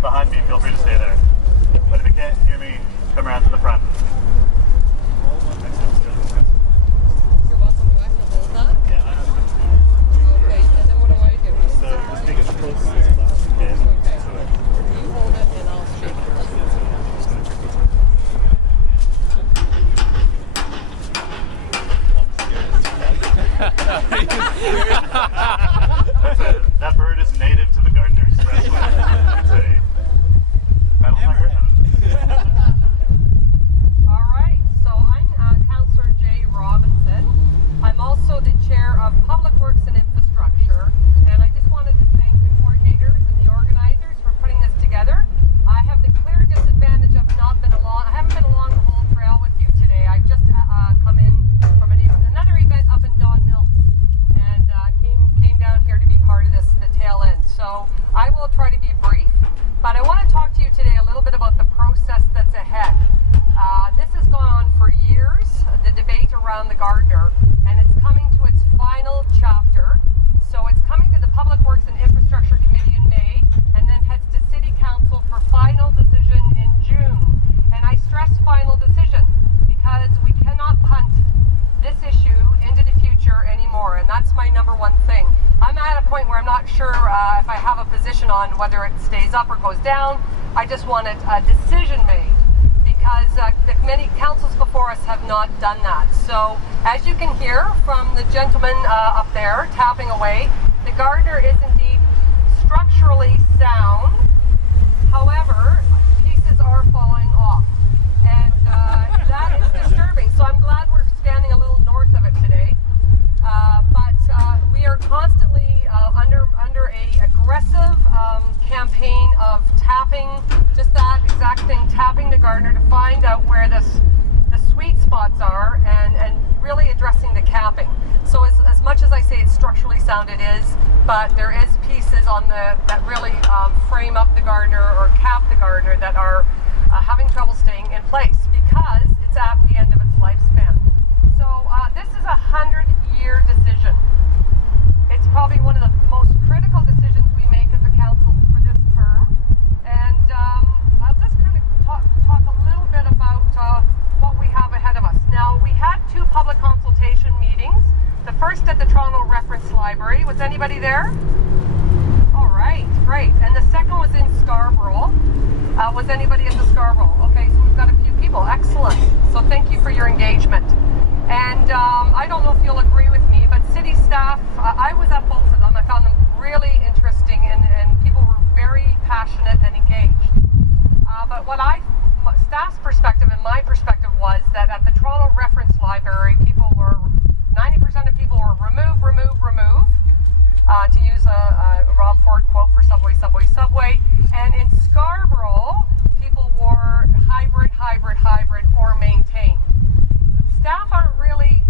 behind me, feel free to stay there. But if you can't hear me, come around to the front. You're welcome. Do I have to hold that? Yeah, I have to. Okay, and then what do I do? So just make it as close as possible. Okay. You hold it and I'll speak. That bird is native to the Gardiner Expressway. It's a metal tiger. All right, so I'm Councillor Jaye Robinson. I'm also the chair of Public Works and Infrastructure, and I just wanted to thank the coordinators and the organizers for putting this together. I have the clear disadvantage of I haven't been along the whole trail with you today. I've just come in from another event up in Don Mills, and came down here to be part of the tail end. So I will try to be brief, but I want to talk to you today a little bit about the process that's ahead. This has gone on for years, the debate around the Gardiner, and it's coming to its final chapter. So it's coming to the Public Works and Infrastructure Committee in May, and then heads to City Council for final decision in June. And I stress final decision because we cannot punt this issue into the future anymore, and that's my number one thing. I'm at a point where I'm not sure if I have a position on whether it stays up or goes down. I just want a decision made, because many councils before us have not done that. So as you can hear from the gentleman up there tapping away, the Gardiner is indeed structurally sound. However, pieces are falling off, and that is disturbing. So I'm glad we're standing a little north of it today. But we are constantly under a aggressive campaign of tapping, just that exact thing, tapping the Gardiner to find out where the sweet spots are, and really addressing the capping. So as much as I say it's structurally sound, it is, but there is pieces on that really frame up the Gardiner or cap the Gardiner that are having trouble staying in place because it's at the end of its lifespan. So this is a 100-year decision. It's probably one of the most critical decisions we make as a council for this term. And I'll just kind of talk a little bit about what we have ahead of us. Now, we had 2 public consultation meetings. The first at the Toronto Reference Library. Was anybody there? All right, great. And the second was in Scarborough. Was anybody at the Scarborough? Okay, so we've got a few people. Excellent. So thank you for your engagement. And I don't know if you'll agree with me, but city staff, I was at both of them. I found them really interesting, and people were very passionate and engaged. But what staff's perspective and my perspective was that at the Toronto Reference Library, 90% of people were remove, to use a Rob Ford quote for Subway. And in Scarborough, people were hybrid, or maintain. Staff aren't really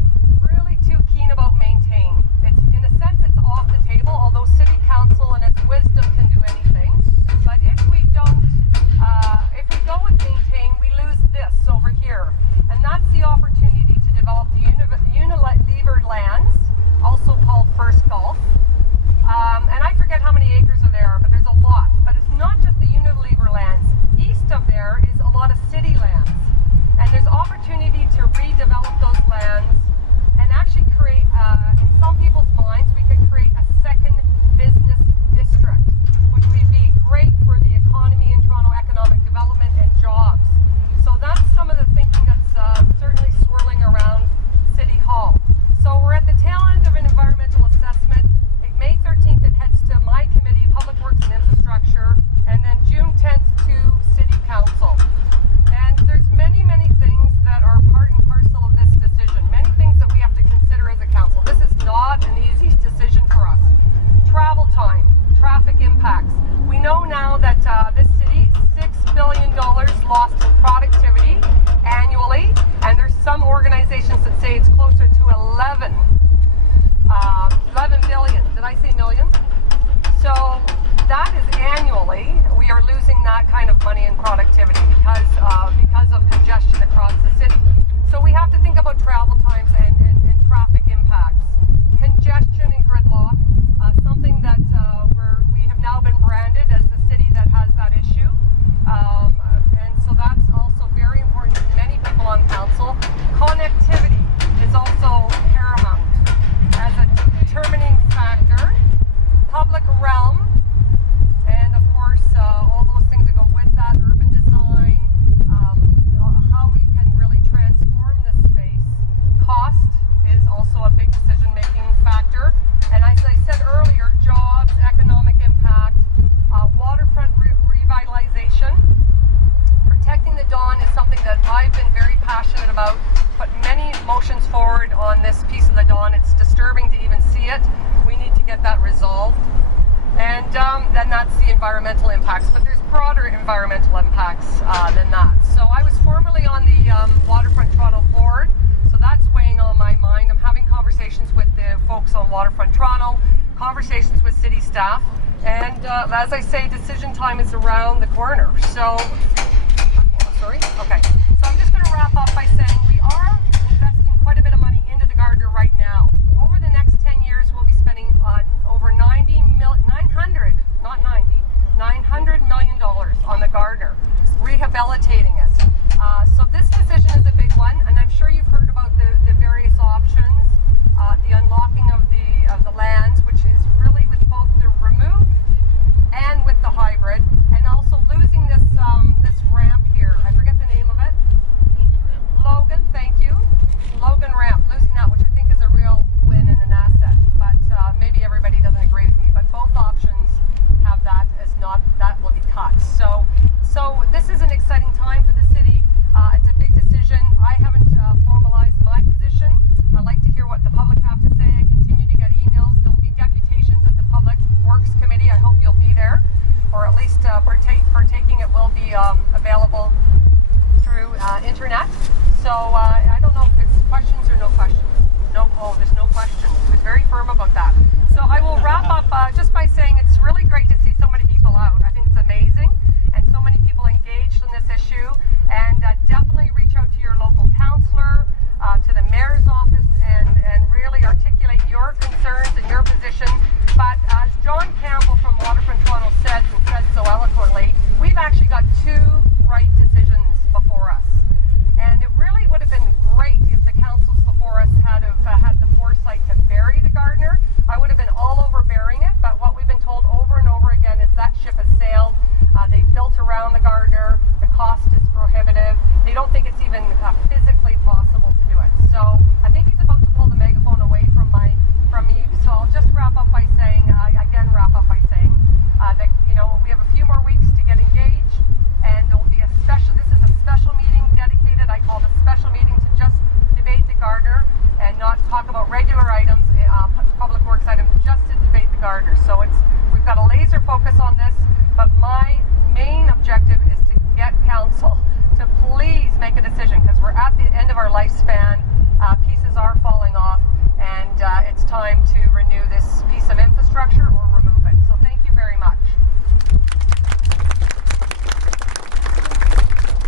too keen about maintain. It's, in a sense, it's off the table, although City Council and its wisdom can do anything. But if we go with maintain, we lose this over here. And that's the opportunity to develop the Unilever lands, also called First Gulf. And I forget how many acres are there, but there's a lot. But it's not just the Unilever lands. East of there is a lot of city lands. And there's opportunity to redevelop those lands and actually create, in some people's minds, we could create a second business district, which would be great for the economy in Toronto, economic development and jobs. So that's some of the thinking that's certainly swirling around City Hall. So we're at the tail end of an environmental assessment. May 13th it heads to my committee, Public Works and Infrastructure, and then June 10th to City Council. And there's many things that are part and parcel of this decision. Many things that we have to consider as a council. This is not an easy decision for us. Travel time, traffic impacts. We know now that this city, $6 billion lost in productivity annually, and there's some organizations that say it's closer to 11 billion. Did I say million? So that is annually. We are losing that kind of money in productivity because of congestion across the city. So we have to think about travel times and traffic impacts. Congestion and gridlock, something that we have now been branded as the city that has that issue. environmental impacts, but there's broader environmental impacts than that. So I was formerly on the Waterfront Toronto board, so that's weighing on my mind. I'm having conversations with the folks on Waterfront Toronto, conversations with city staff, and as I say, decision time is around the corner. So, sorry? Okay. So I'm just going to wrap up by saying we are investing quite a bit of money into the Gardiner right now. Over the next 10 years, we'll be spending over $900 million on the Gardiner, rehabilitating it. So this decision is a big one, and I'm sure you've heard about the various options, the unlocking of the lands, which is really with both the remove and with the hybrid, and also losing this this ramp here. I forget the name of it. Logan, thank you. Logan ramp, losing that, which I think is a real win and an asset, but maybe everybody doesn't agree with me, but both options have that as not, that will be cut. So this is an exciting time for the city. It's a big decision. I haven't formalized my position. I'd like to hear what the public have to say. I continue to get emails. There will be deputations at the Public Works Committee. I hope you'll be there, or at least partaking. It will be available through internet. So I don't know if it's questions or no questions. No, oh, there's no questions. He was very firm about that. So I will wrap up just by saying it's really great to see so many people out. I think it's amazing, and so many people engaged in this issue. And definitely reach out to your local councillor, to the mayor's office, and really articulate your concerns and your position. But as John Campbell from Waterfront Toronto said so eloquently, we've actually got two right decisions before us. And it really would have been great if the councils before us had the foresight to bury the Gardiner. I would have been all over burying it, but what we've been told over and over again is that ship has sailed. They've built around the Gardiner. The cost is prohibitive. They don't think it's even physically possible to do it. So I think he's about to pull the megaphone away from me. So I'll just wrap up by saying, that we have a few more weeks to get engaged, and there will be this is a special meeting dedicated. I call it a special meeting to just debate the Gardiner and not talk about regular items, public works items, just to debate the Gardiner. So we've got a laser focus on this, but my main objective is to get council to please make a decision, because we're at the end of our lifespan. Pieces are falling off, and it's time to renew this piece of infrastructure or remove it. So thank you very much.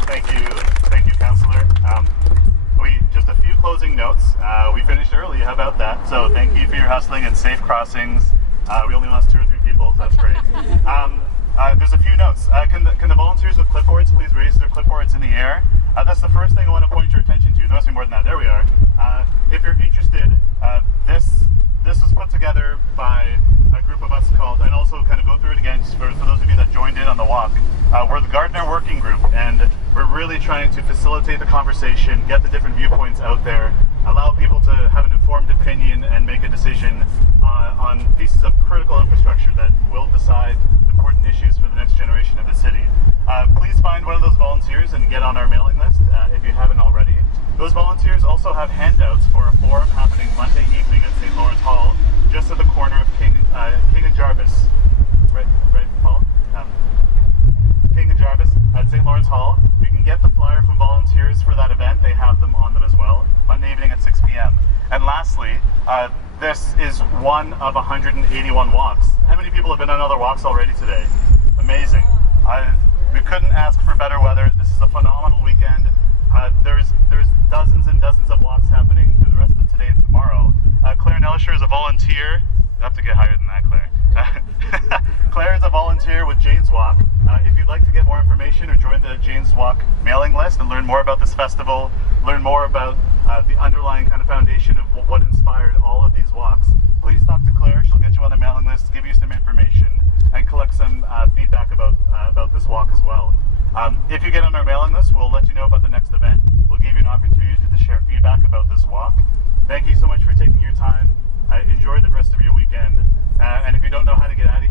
Thank you, Councillor. Just a few closing notes. We finished early. How about that? So thank you for your hustling and safe crossings. We only lost 2 or 3 people. So that's great. There's a few notes. Can the volunteers with clipboards please raise their clipboards in the air? That's the first thing I want to point your attention to. There must be more than that. There we are. If you're interested, this was put together by a group of us called, and also kind of go through it again for those of you that joined in on the walk. We're the Gardiner Working Group, and we're really trying to facilitate the conversation, get the different viewpoints out there, allow people to have an informed opinion and make a decision on pieces of critical infrastructure that will decide important issues for the next generation of the city. Please find one of those volunteers and get on our mailing list if you haven't already. Those volunteers also have handouts for a forum happening Monday evening at St. Lawrence Hall, just at the corner of King and Jarvis. Right, Paul? King and Jarvis at St. Lawrence Hall. You can get the flyer from volunteers for that event. They have them on them as well. Monday evening at 6 p.m. And lastly, this is one of 181 walks. How many people have been on other walks already today? Amazing. We couldn't ask for better weather. This is a phenomenal weekend. There's dozens and dozens of walks happening through the rest of today and tomorrow. Claire Nellisher is a volunteer. You have to get higher than that, Claire. Claire is a volunteer with Jane's Walk. If you'd like to get more information or join the Jane's Walk mailing list and learn more about this festival, learn more about the underlying kind of foundation of what inspired all of these walks, please talk to Claire. She'll get you on the mailing list, give you some information, and collect some feedback about this walk as well. If you get on our mailing list, we'll let you know about the next event. We'll give you an opportunity to share feedback about this walk. Thank you so much for taking your time. Enjoy the rest of your weekend. And if you don't know how to get out